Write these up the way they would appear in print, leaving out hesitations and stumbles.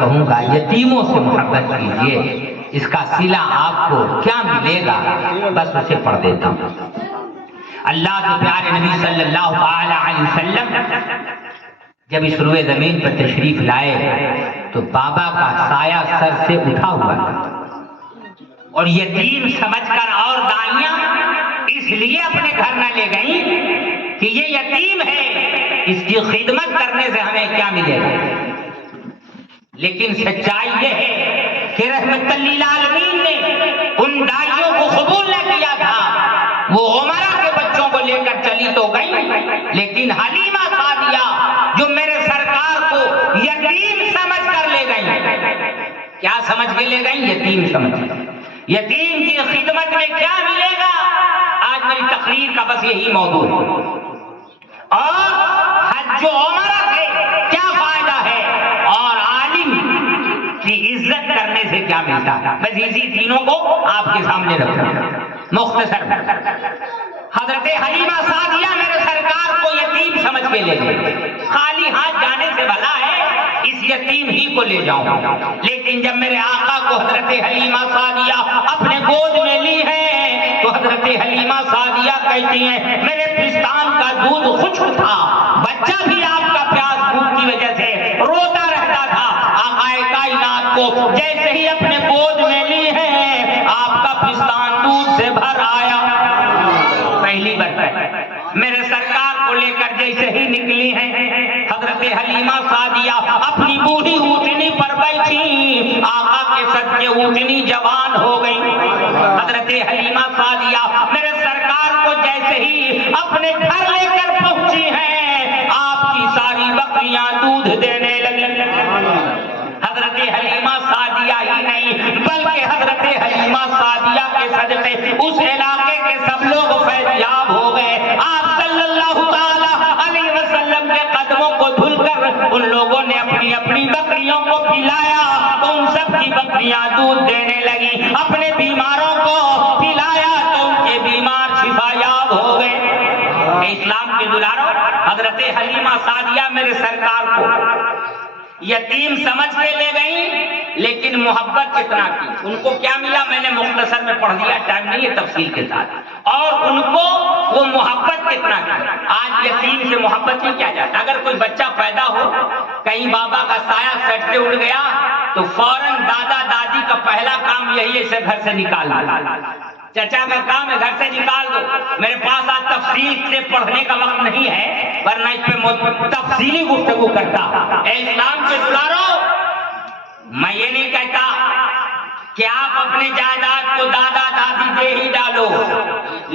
کہوں گا یتیموں سے محبت کیجیے، اس کا صلہ آپ کو کیا ملے گا، بس اسے پڑھ دیتا ہوں۔ اللہ کے پیارے نبی صلی اللہ علیہ وسلم جب اس روئے زمین پر تشریف لائے تو بابا کا سایہ سر سے اٹھا ہوا تھا، اور یتیم سمجھ کر اور دانیاں اس لیے اپنے گھر نہ لے گئیں کہ یہ یتیم ہے، اس کی خدمت کرنے سے ہمیں کیا ملے گا۔ لیکن سچائی یہ ہے کہ رحمت للعالمین نے ان دائیوں کو قبول نہ کیا تھا، وہ عمرہ کے بچوں کو لے کر چلی تو گئی، لیکن حلیمہ سعدیہ جو میرے سرکار کو یتیم سمجھ کر لے گئی، کیا سمجھ کے لے گئی؟ یتیم سمجھ کر۔ یتیم کی خدمت میں کیا ملے گا، آج میری تقریر کا بس یہی موضوع ہے۔ اور حج و عمرہ سے کیا فائدہ ہے، اور عالم کی عزت کرنے سے کیا ملتا ہے، بس اسی تینوں کو آپ کے سامنے رکھا مختصر۔ حضرت حلیمہ سعدیہ میرے سرکار کو یتیم سمجھ کے لے گئے، خالی ہاتھ جانے سے بھلا ہے اس یتیم ہی کو لے جاؤں، لیکن جب میرے آقا کو حضرت حلیمہ سعدیہ اپنے گود میں لی ہے تو حضرت حلیمہ سعدیہ کہتی ہیں میرے پستان کا دودھ خشک تھا، بچہ بھی آپ کا پیاس بھوک کی وجہ سے روتا رہتا تھا، آقا کائنات کو جیسے ہی اپنے گود میں لی ہے آپ کا پستان دودھ سے بھر آیا۔ پہلی برکت میرے سرکار کو لے کر جیسے ہی نکلی ہیں حضرت حلیمہ سعدیہ اپنی بوڑھی اونٹنی پر بیٹھی، آقا کے صدقے اونٹنی جوان ہو گئی۔ حضرت حلیمہ سعدیہ میرے سرکار کو جیسے ہی اپنے گھر لے کر پہنچی ہیں آپ کی ساری بکریاں دودھ دینے لگی۔ حضرت حلیمہ سعدیہ ہی نہیں بلکہ حضرت حلیمہ سعدیہ کے صدقے اس علاقے کے سب لوگ فیضیاب ہو گئے۔ آپ صلی اللہ علیہ وسلم کے قدموں کو دھل کر ان لوگوں نے اپنی اپنی بکریوں کو پلایا تو ان سب کی بکریاں دودھ دینے لگی، اپنے بیماروں کو پلایا تو ان کے بیمار شفایاب ہو گئے۔ اسلام کے دلاروں، حضرت حلیمہ سعدیہ میرے سرکار کو یتیم سمجھ کے لے گئی، لیکن محبت کتنا کی، ان کو کیا ملا میں نے مختصر میں پڑھ دیا، ٹائم نہیں ہے تفصیل کے ساتھ، اور ان کو وہ محبت کتنا کی۔ آج یتیم سے محبت نہیں کیا جاتا، اگر کوئی بچہ پیدا ہو کہیں بابا کا سایہ سٹ سے اڑ گیا تو فوراً دادا دادی کا پہلا کام یہی ہے اسے گھر سے نکالنا، چچا کا کام ہے گھر سے نکال دو۔ میرے پاس آج تفصیل سے پڑھنے کا وقت نہیں ہے ورنہ اس پہ تفصیلی گفتگو کرتا۔ اے اسلام کے دلاروں، میں یہ نہیں کہتا کہ آپ اپنے جائیداد کو دادا دادی دے ہی ڈالو،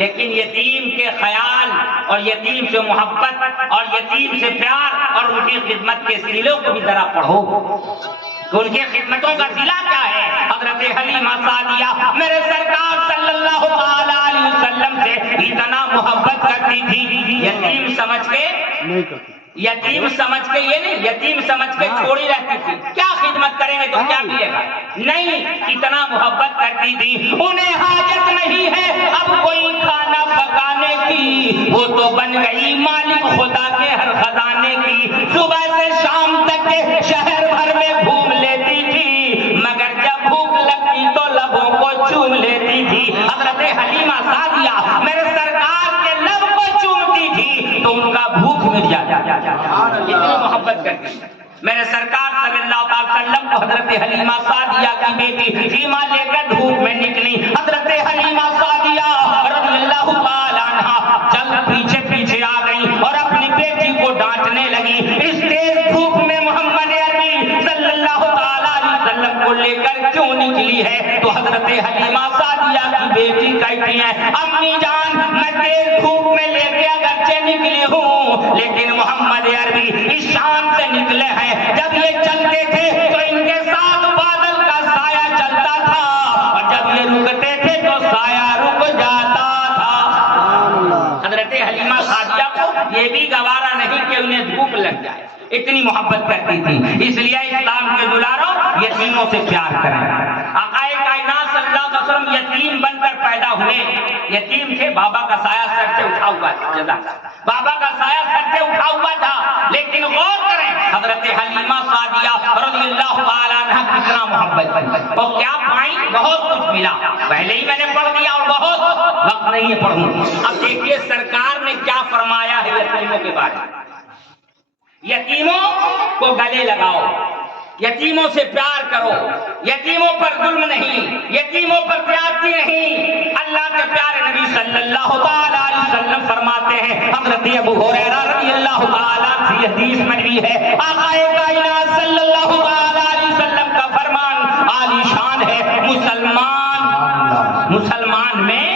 لیکن یتیم کے خیال اور یتیم سے محبت اور یتیم سے پیار اور ان کی خدمت کے سلسلوں کو بھی ذرا پڑھو کہ ان کے خدمتوں کا ضلع کیا ہے۔ حضرت حلیمہ سعدیہ میرے سرکار صلی اللہ علیہ وسلم سے اتنا محبت کرتی تھی، یتیم سمجھ کے یہ نہیں، یتیم سمجھ کے چھوڑی رہتی تھی، کیا خدمت کریں گے تو کیا ملے گا، نہیں، اتنا محبت کرتی تھی۔ انہیں حاجت نہیں ہے اب کوئی کھانا پکانے کی، وہ تو بن گئی مالک خدا کے ہر خزانے کی، صبح سے شام تک کے شہر بھر میں گھوم لیتی تھی، مگر جب بھوک لگتی تو لبوں کو چوم لیتی تھی۔ حضرت حلیمہ سعدیہ میرے سرکار کے لب کو چومتی تھی تو ان کا بھوک مٹ جاتا، اتنی محبت کرتی۔ میرے سرکار صلی اللہ علیہ وسلم کو حضرت حلیمہ سعدیہ کی بیٹی فیما لے کر دھوپ میں نکلی، حضرت حلیمہ سعدیہ رضی اللہ تعالی عنہا چل پیچھے پیچھے آ گئی اور اپنی بیٹی کو ڈانٹنے لگی۔ اس تیز دھوپ میں محمد عربی صلی اللہ تعالی علیہ وسلم کو لے کر کیوں نکلی ہے؟ تو حضرت حلیمہ سعدیہ کی بیٹی کہتی ہے امی جان میں تیز دھوپ میں لے کے اگرچہ نکلی ہوں لیکن محمد عربی اس شان سے نکلے ہیں جب یہ چلتے تھے تو ان کے ساتھ بادل کا سایہ چلتا تھا اور جب یہ رکتے تھے تو سایہ رک جاتا تھا۔ حضرت حلیمہ سعدیہ کو یہ بھی گوارا نہیں کہ انہیں دھوپ لگ جائے، اتنی محبت کرتی تھی۔ اس لیے اسلام کے دلاروں یتیموں سے پیار کریں۔ آقا کائنات صلی اللہ علیہ وسلم یتیم بن کر پیدا ہوئے، یتیم تھے، بابا کا سایہ سر سے اٹھا ہوا تھا، بابا کا سایہ سر سے اٹھا ہوا تھا، لیکن غور کریں حضرت حلیمہ سعدیہ رضی اللہ تعالی اتنا محبت کی، اور کیا پائی؟ بہت کچھ ملا، پہلے ہی میں نے پڑھ دیا اور بہت وقت نہیں ہے پڑھوں۔ اب دیکھیے سرکار نے کیا فرمایا ہے یتیموں کے بارے میں۔ یتیموں کو گلے لگاؤ، یتیموں سے پیار کرو، یتیموں پر ظلم نہیں، یتیموں پر زیادتی نہیں۔ اللہ کے پیارے نبی صلی اللہ تعالی علیہ وسلم فرماتے ہیں، حضرت ابو ہریرہ رضی اللہ تعالیٰ سے حدیث مروی ہے، آقا کائنات صلی اللہ تعالی علیہ وسلم کا فرمان عالی شان ہے، مسلمان میں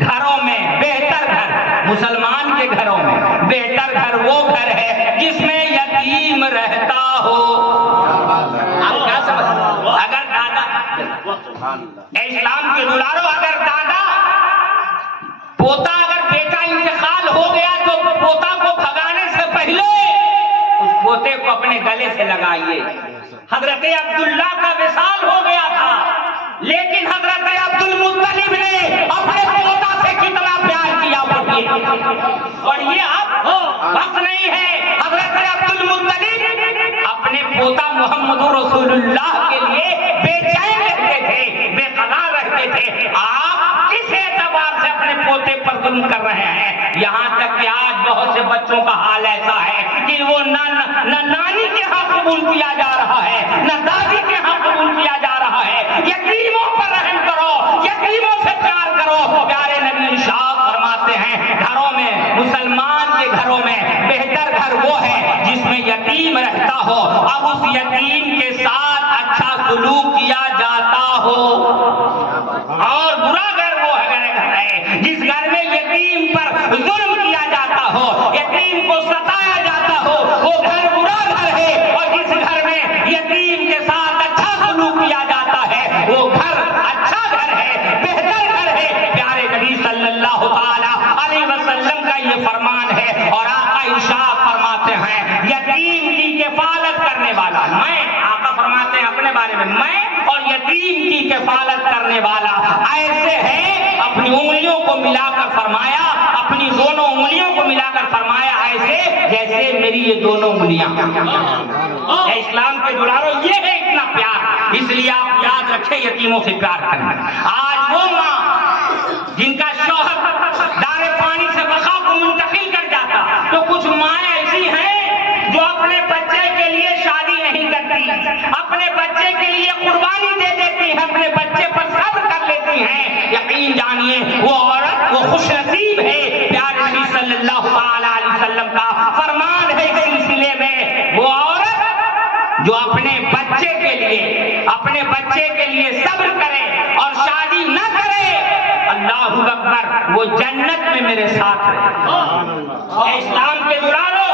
گھروں میں بہتر گھر، مسلمان کے گھروں میں بہتر گھر وہ گھر ہے جس میں یتیم رہتا ہو۔ آپ کیا سمجھتے؟ اگر دادا، اسلام کے دلارو، اگر دادا پوتا، اگر بیٹا انتقال ہو گیا تو پوتا کو بھگانے سے پہلے اس پوتے کو اپنے گلے سے لگائیے۔ حضرت عبداللہ کا وصال ہو گیا تھا، لیکن حضرت عبد المطلب نے اپنے پوتا سے کتنا پیار کیا اور یہ اب وقت نہیں ہے۔ حضرت عبد المطلب اپنے پوتا محمد رسول اللہ کے لیے بے چین رہتے تھے، بے قرار رہتے تھے۔ آپ کس اعتبار سے اپنے پوتے پر ظلم کر رہے ہیں؟ یہاں تک کہ آج بہت سے بچوں کا حال ایسا ہے کہ وہ نہ نانی کے ہاں قبول کیا جا رہا ہے، نہ دادی کے ہاں قبول کیا جا رہا ہے۔ یتیموں پر رحم کرو، یتیموں سے پیار کرو۔ پیارے نبی ارشاد فرماتے ہیں، گھروں میں، مسلمان کے گھروں میں بہتر گھر وہ ہے جس میں یتیم رہتا ہو اور اس یتیم کے ساتھ اچھا سلوک کیا جاتا ہو، اور برا گھر وہ ہے جس گھر میں یتیم پر ظلم کیا جاتا ہو، یتیم کو ستایا جاتا ہو، وہ گھر برا گھر ہے، اور جس گھر میں یتیم کے ساتھ اچھا سلوک کیا جاتا ہے وہ گھر اچھا گھر ہے، بہتر گھر ہے۔ پیارے نبی صلی اللہ تعالی علیہ وسلم کا یہ فرمان ہے، اور آقا ارشاد فرماتے ہیں، یتیم کی کفالت کرنے والا میں، آقا فرماتے ہیں اپنے بارے میں، میں اور یتیم کی کفالت کرنے والا ایسے ہے، اپنی انگلیوں کو ملا کر فرمایا، اپنی دونوں انگلیوں کو ملا کر فرمایا ایسے جیسے میری یہ دونوں انگلیاں۔ اسلام کے دلارو، یہ ہے اتنا پیار، اس لیے آپ یاد رکھیں یتیموں سے پیار کرنا۔ آج وہ ماں جن کا شوہر دار پانی سے بقا کو منتقل کر جاتا، تو کچھ مائیں ایسی ہیں جو اپنے بچے کے لیے شادی نہیں کرتی، اپنے بچے کے لیے قربانی دے دیتی ہیں، اپنے بچے پر صبر کر لیتی ہیں۔ یقین جانیے وہ عورت وہ خوش نصیب ہے۔ پیارے نبی صلی اللہ علیہ وسلم کا فرمان ہے اس سلسلے میں، وہ عورت جو اپنے بچے کے لیے صبر کرے اور شادی نہ کرے، اللہ اکبر، وہ جنت میں میرے ساتھ رہے۔ اسلام کے دلارو،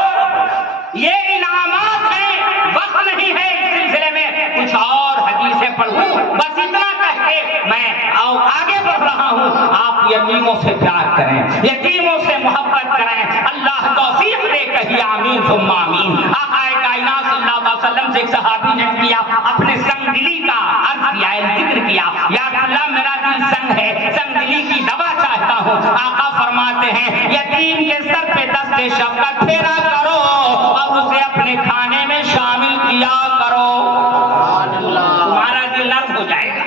یہ انعامات ہیں، وقت نہیں ہے اس سلسلے میں کچھ اور حدیثیں پڑھوں، بس اتنا کہہ کے میں آگے بڑھ رہا ہوں۔ آپ یتیموں سے پیار کریں، یتیموں سے محبت کریں، اللہ توفیق دے، کہیے آمین ثم آمین۔ آقا کائنات صلی اللہ علیہ وسلم سے ایک صحابی نے کیا، اپنے سنگ دلی کا عرض کیا، ذکر کیا، یا اللہ میرا دل سنگ ہے، سنگ دلی کی دوا چاہتا ہوں۔ آقا فرماتے ہیں، یتیم کے سر پہ دست شفقت پھیرا کرو اور اسے اپنے کھانے میں شامل کیا کرو، تمہارا دل نرم ہو جائے گا۔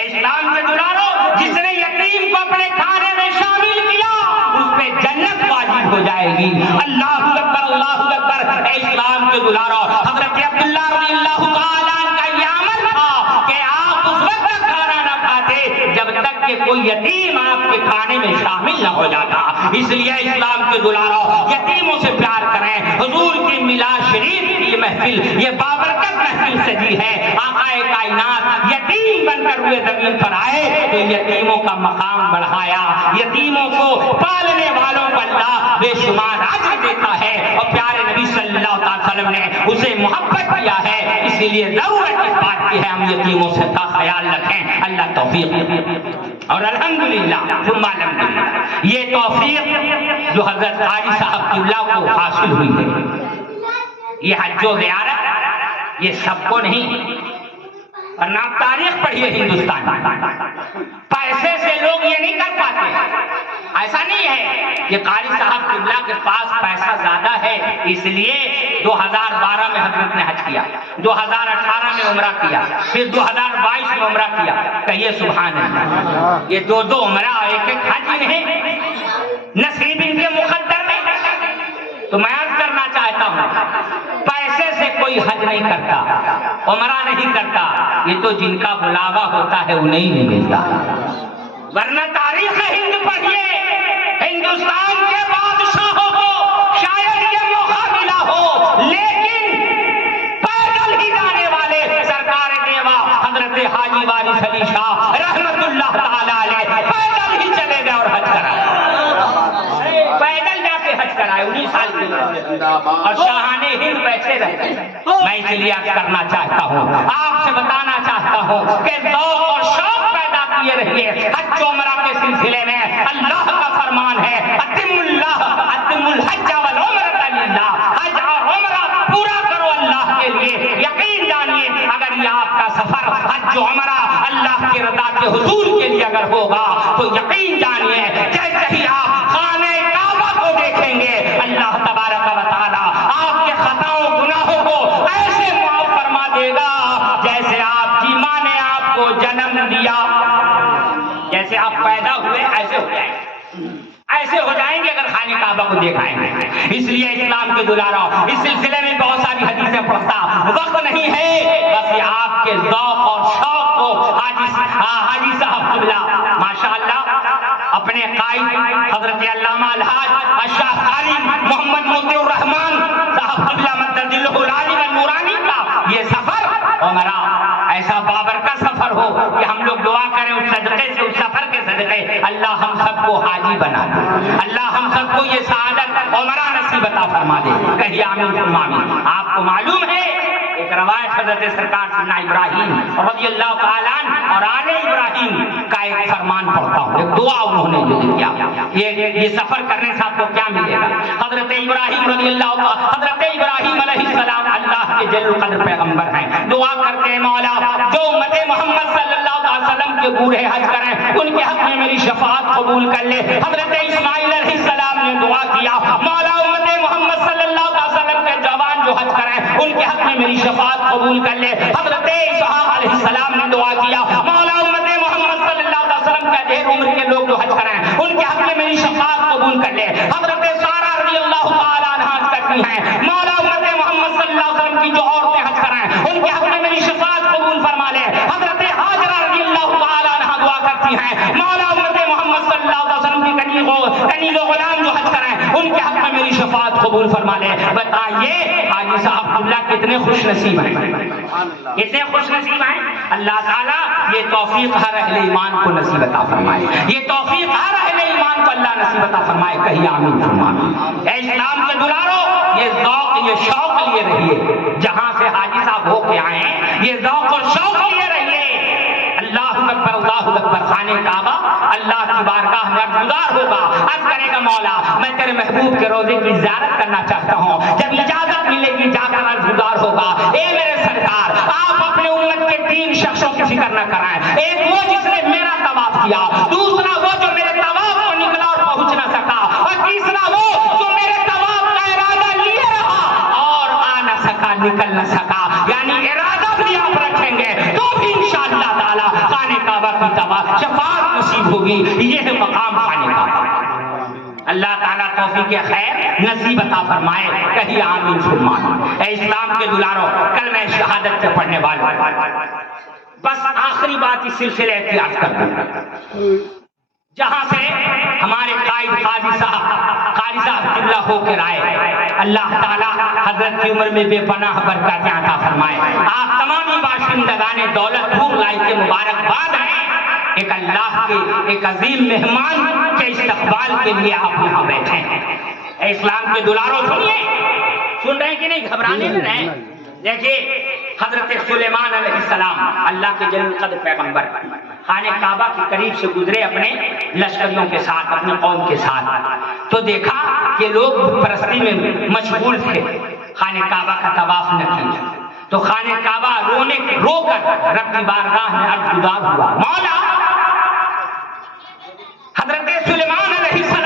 اسلام کے دلارو، جس نے یتیم کو اپنے کھانے میں شامل کیا اس پہ جنت واجب ہو جائے گی۔ اللہ اکبر، اللہ اکبر۔ اسلام کے دلارو، حضرت عبداللہ رضی اللہ تعالیٰ عنہ کا یہ عمل تھا کہ آپ اس وقت تک کھانا نہ کھاتے جب تک کہ کوئی یتیم آپ کے کھانے میں شامل نہ ہو جاتا۔ اس لیے اسلام کے دلارو، یتیموں سے پیار کریں۔ حضور کی میلاد شریف کی محفل، یہ بابرکت محفل سجی ہے۔ آقا کائنات یتیم بن کر ہوئے زمین پر آئے تو یتیموں کا مقام بڑھایا، یتیموں کو پالنے والوں کو اللہ بے شمار اجر دیتا ہے، اور پیارے نبی صلی اللہ علیہ وسلم نے اسے محبت کیا ہے۔ اسی لیے ضرورت اس بات کی ہے ہم یتیموں سے کا خیال رکھیں۔ اللہ توفیق دے، اور الحمدللہ ثم الحمدللہ، یہ توفیق جو حضرت قاری صاحب کی اللہ کو حاصل ہوئی ہے، یہ حج و زیارت یہ سب کو نہیں، ورنہ آپ تاریخ پڑھیے ہندوستان، پیسے سے لوگ یہ نہیں کر پاتے۔ ایسا نہیں ہے کہ قاری صاحب قبلہ کے پاس پیسہ زیادہ ہے اس لیے 2012 میں حضرت نے حج کیا، 2018 میں عمرہ کیا، پھر 2022 میں عمرہ کیا. کہیے سبحان اللہ. یہ دو عمرہ ایک حج نہیں، نصیب ان کے مقدر میں. تو میں عرض کرنا چاہتا ہوں پیسے سے کوئی حج نہیں کرتا، عمرہ نہیں کرتا، یہ تو جن کا بلاوا ہوتا ہے انہیں ہی نہیں ملتا. ورنہ تاریخ ہند پڑھیے، ہندوستان کے بادشاہوں کو شاید یہ موقع ملا ہو، لیکن پیدل ہی جانے والے سرکار دیوا حضرت حاجی وارث علی شاہ رحمت اللہ تعالی علیہ پیدل ہی چلے گئے اور حج کرائے، پیدل جا کے حج کرائے 19 سال کی اور شاہان ہند بیٹھے رہے. میں اس لیے عرض کرنا چاہتا ہوں، آپ سے بتانا چاہتا ہوں کہ ذوق اور شوق پیدا کیے رہیے. حج و عمرہ کے سلسلے میں اللہ کا فرمان ہے اتم الحج والعمرۃ للہ، حج اور عمرہ پورا کرو اللہ کے لیے. یقین جانیے اگر یہ آپ کا سفر حج و عمرہ اللہ کی رضا کے حصول کے لیے اگر ہوگا تو یقین جانیے جیسے ہی آپ خانہ کعبہ کو دیکھیں گے اللہ تبارک و تعالی آپ کے خطاؤں گناہوں کو ایسے معاف فرما دے گا جیسے آپ کی ماں نے آپ کو جنم دیا. جیسے آپ پیدا ہوئے ایسے ہو جائیں گے، ایسے ہو جائیں گے اگر خانہ کعبہ کو دیکھائیں گے. اس لیے اسلام کے دلاراؤ اس سلسلے میں بہت ساری حدیثیں پڑھتا وقت نہیں ہے، بس یہ آپ کے ذوق اور شوق کو حاجی صاحب قبلہ ماشاءاللہ اپنے قائد حضرت علامہ الحاج اشرف قاری محمد موتی الرحمان صاحب قبلہ مدد العالی والنورانی کا یہ سفر عمرہ ایسا بابرکت سفر ہو کہ ہم لوگ دعا کریں اس صدقے سے، اس سفر کے صدقے اللہ ہم سب کو حاجی بنا دے، اللہ ہم سب کو یہ سعادت عمرہ نصیب عطا فرما دے. کہیے آمین ثم آمین. آپ کو معلوم ہے ایک روایت حضرت سرکار سیدنا ابراہیم رضی اللہ تعالیٰ عنہ اور آل ابراہیم کا ایک فرمان پڑھتا ہوں، ایک دعا انہوں نے جو کیا. یہ سفر کرنے سے آپ کو کیا ملے گا؟ حضرت ابراہیم رضی اللہ تعالیٰ، حضرت ابراہیم علیہ السلام اللہ کے جلیل القدر پیغمبر ہیں. دعا کرتے ہیں مولا جو امت محمد صلی اللہ علیہ وسلم کے بوڑھے حج کریں ان کے حق میں میری شفاعت قبول کر لے. حضرت اسماعیل علیہ السلام نے دعا کیا مولا امت محمد صلی اللہ علیہ وسلم کے جوان جو حج کریں ان کے حق میں میری شفاعت قبول کر لے. حضرت اسحاق علیہ السلام نے دعا کیا مولا امت محمد صلی اللہ علیہ وسلم کے دیر عمر کے لوگ جو حج کریں ان کے حق میں میری شفاعت قبول کر لے. حضرت سارہ رضی اللہ تعالیٰ عنہا حج کرتی ہیں مولا امت محمد صلی اللہ علیہ وسلم کی جو عورتیں حج کریں ان کے حق میں میری شفاعت قبول فرما لے. حضرت حاجرہ رضی اللہ تعالیٰ عنہا دعا کرتی ہیں مولا امت محمد صلی اللہ علیہ وسلم کی کنیز و غلام جو حج کریں ان کے حق میں میری شفاعت قبول فرما لے. بتائیے حاجی صاحب اللہ کتنے خوش نصیب ہیں، کتنے خوش نصیب ہیں. اللہ تعالیٰ یہ توفیق ہر اہل ایمان کو نصیب عطا فرمائے، یہ توفیق ہر اہل ایمان کو اللہ نصیب عطا فرمائے. کہیے آمین ثم آمین. اے اسلام کے دلارو یہ ذوق یہ شوق لیے رہیے، جہاں سے حاجی صاحب ہو کے آئے ہیں یہ ذوق اور شوق لیے رہیے. اللہ اکبر خانہ کعبہ اللہ کی بارگاہ میں عرضگزار ہوگا، عرض کرے گا مولا میں تیرے محبوب کے روزے کی زیارت کرنا چاہتا ہوں. جب اجازت ملے گی جا کر عرضگزار ہوگا اے میرے سرکار آپ اپنے امت کے 3 شخصوں کی فکر نہ کرائیں. ایک وہ جس نے میرا طواف کیا، دوسرا وہ جو میرے طواف کو نکلا اور پہنچ نہ سکا، اور تیسرا وہ جو میرے طواف کا ارادہ لیے رہا اور آ نہ سکا نکل نہ سکا. یعنی ارادہ بھی آپ رکھیں گے تو بھی انشاءاللہ تعالی خانہ کعبہ کی شفاعت نصیب ہوگی. یہ ہے مقام خانہ کعبہ. اللہ تعالیٰ توفیق خیر نصیب عطا فرمائے. کہیے آمین ثم آمین. اے اسلام کے دلارو کل میں شہادت کے پڑھنے والا بس آخری بات اس سلسلے کی عرض کر دوں. جہاں سے ہمارے قائد قاری صاحب قبلہ ہو کر آئے اللہ تعالیٰ حضرت کی عمر میں بے پناہ برکاتیں عطا فرمائے. آپ تمامی باشندگان دولت پور لائی کے مبارکباد ہیں. ایک اللہ کے ایک عظیم مہمان کے استقبال کے لیے آپ یہاں بیٹھے ہیں. اے اسلام کے دلاروں سنیے، سن رہے ہیں کہ نہیں؟ گھبرانے میں رہیں. دیکھیے حضرت سلیمان علیہ السلام اللہ کے جلیل القدر پیغمبر خانہ کعبہ کے قریب سے گزرے اپنے لشکریوں کے ساتھ، اپنے قوم کے ساتھ، تو دیکھا کہ لوگ پرستی میں مشغول تھے، خانہ کعبہ کا طواف نہ کیا. تو خانہ کعبہ رو کر رب کی بارگاہ میں عرضگزار ہوا مولا حضرت سلیمان علیہ السلام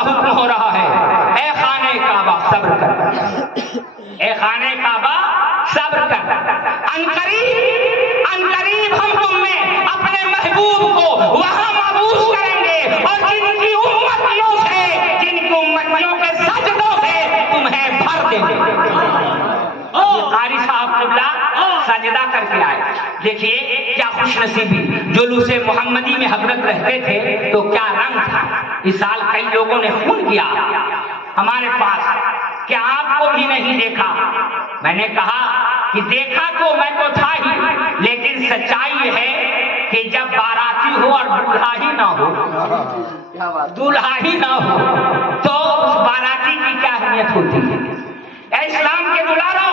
کا حکم ہو رہا ہے، اے خانہ کعبہ صبر کر، اے خانہ کعبہ صبر کر، ان قریب ہم تم میں اپنے محبوب کو وہاں مبعوث کریں گے، اور جن کی امتیوں کے سجدوں سے تمہیں بھر دیں گے۔ قاری صاحب قبلہ سجدہ کر کے آئے، دیکھیے کیا خوش نصیبی، جلوس محمدی میں حضرت رہتے تھے تو کیا رنگ تھا۔ اس سال کئی لوگوں نے فون کیا ہمارے پاس کہ آپ کو بھی نہیں دیکھا۔ میں نے کہا کہ دیکھا تو میں تو تھا ہی، لیکن سچائی یہ ہے کہ جب باراتی ہو اور دولہا ہی نہ ہو، دولہا ہی نہ ہو تو اس باراتی کی کیا اہمیت ہوتی ہے۔ اے اسلام کے دلارو،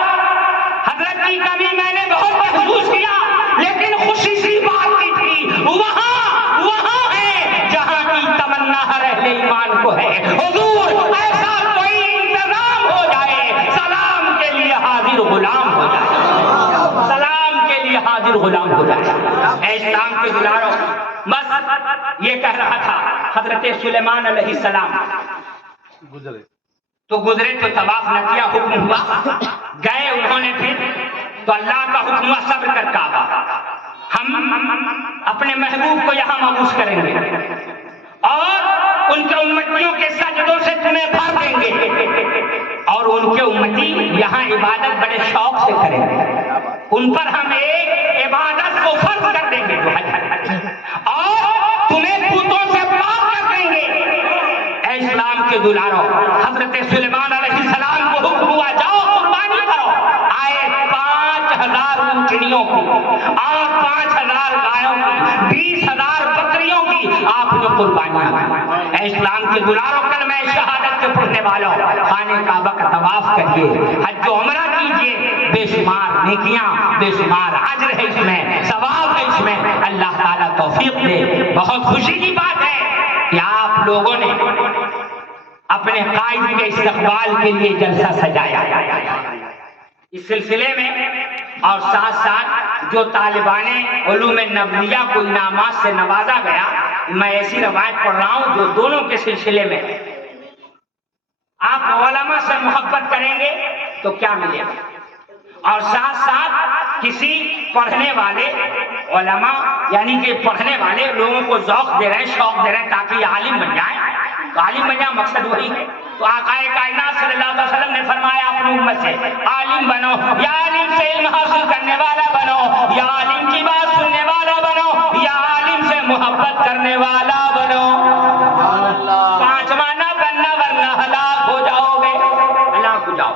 حضرت کی کمی میں نے بہت محسوس کیا، لیکن خوشی سی بات کی تھی، وہاں ہے جہاں کی تمنا ہر اہل ایمان کو ہے۔ حضور ایسا کوئی انتظام ہو جائے، سلام کے لیے حاضر غلام ہو جائے، سلام کے لیے حاضر غلام ہو جائے۔ اے اسلام کے دلارو، بس یہ کہہ رہا تھا، حضرت سلیمان علیہ السلام گزرے تو طواف نہ کیا، حکم ہوا، گئے انہوں نے پھر تو اللہ کا حکم ہوا صبر کر کعبہ، ہم اپنے محبوب کو یہاں مبعوث کریں گے اور ان کے امتیوں کے سجدوں سے تمہیں بھر دیں گے، اور ان کے امتی یہاں عبادت بڑے شوق سے کریں گے، ان پر ہم ایک عبادت کو فرض کر دیں گے جو حج، اور تمہیں بتوں سے پاک کر دیں گے۔ اے اسلام کے دلارو، حضرت سلیمان علیہ السلام کو حکم ہوا جاؤ قربانی کرو، آئے 5000 اونٹنیوں کی اور 5000 گایوں کی، 20000 بکریوں کی آپ نے قربانیاں کی۔ اے اسلام کے دلارو، کلمہ شہادت کے پڑھنے والوں، خانہ کعبہ کا طواف کریے، حج و عمرہ کیجیے، بے شمار نیکیاں، بے شمار اجر ہے اس میں، ثواب ہے اس میں، اللہ تعالیٰ توفیق دے۔ بہت خوشی کی بات ہے کہ آپ لوگوں نے اپنے قائد کے استقبال کے لیے جلسہ سجایا۔ اس سلسلے میں اور ساتھ ساتھ جو طالبان علوم نبویہ کو انعامات سے نوازا گیا، میں ایسی روایت پڑھ رہا ہوں جو دونوں کے سلسلے میں، آپ علماء سے محبت کریں گے تو کیا ملے گا، اور ساتھ ساتھ کسی پڑھنے والے علماء، یعنی کہ پڑھنے والے لوگوں کو ذوق دے رہے ہیں، شوق دے رہے ہیں تاکہ یہ عالم بن جائیں، تو عالم بن جائیں، مقصد وہی ہے۔ تو آقا کائنات صلی اللہ علیہ وسلم نے فرمایا اپنی امت سے، عالم بنو، یا عالم سے علم حاصل کرنے والا بنو، یا عالم کی بات سننے والا بنو، یا عالم سے محبت کرنے والا بنو۔ پانچواں نہ بننا ورنہ ہلاک ہو جاؤ گے، ہلاک ہو جاؤ۔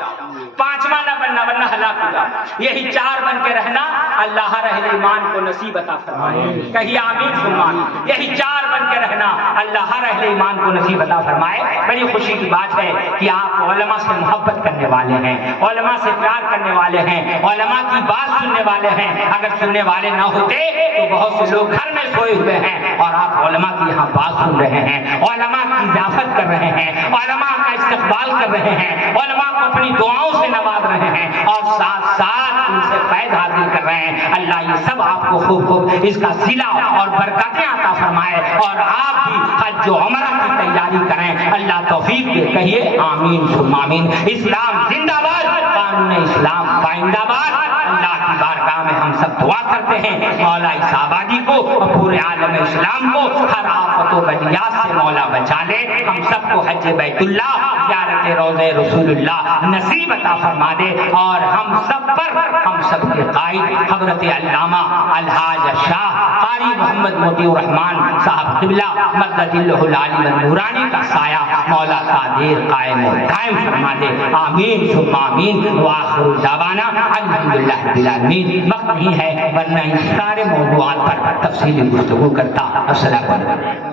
پانچواں نہ بننا ورنہ ہلاک ہو جاؤ۔ یہی چار بن کے رہنا اللہ ہر اہل ایمان کو نصیب عطا فرمائے، کہیے آمین ثم آمین۔ یہی چار بن کے رہنا اللہ ہر اہل ایمان کو نصیب عطا فرمائے۔ بڑی خوشی کی بات ہے کہ آپ علماء سے محبت کرنے والے ہیں، علماء سے پیار کرنے والے ہیں، علماء کی بات سننے والے ہیں۔ اگر سننے والے نہ ہوتے تو بہت سے لوگ گھر میں سوئے ہوئے ہیں، اور آپ علماء کی یہاں بات سن رہے ہیں، علماء کی ضیافت کر رہے ہیں، علماء کا استقبال کر رہے ہیں، علماء کو اپنی دعاؤں سے نواز رہے ہیں، اور ساتھ ساتھ ان سے فیض حاصل کر رہے ہیں۔ اللہ یہ سب آپ کو خوب خوب اس کا صلہ اور برکتیں عطا فرمائے، اور آپ بھی حج و عمرہ کی تیاری کریں، اللہ توفیق دے، کہیے آمین ثم آمین۔ اسلام زندہ باد، قانون اسلام پائندہ باد۔ اللہ کی بارگاہ میں ہم سب دعا کرتے ہیں مولا اس آبادی کو اور پورے عالم اسلام کو ہر آفت و بلیات سے مولا بچا لے، ہم سب کو حج بیت اللہ، زیارت روضہ رسول اللہ نصیب عطا فرما دے، اور ہم سب پر، ہم سب کے قائد حضرت علامہ الحاج شاہ قاری محمد مطیع الرحمان صاحب قبلہ مدد اللہ العالی النورانی کا سایہ مولا قادر قائم و دائم فرما دے، آمین ثم آمین۔ وآخر دعوانا الحمدللہ رب العالمین۔ وقت نہیں ہے ورنہ ان سارے موضوعات پر تفصیلی گفتگو کرتا۔ السلام علیکم۔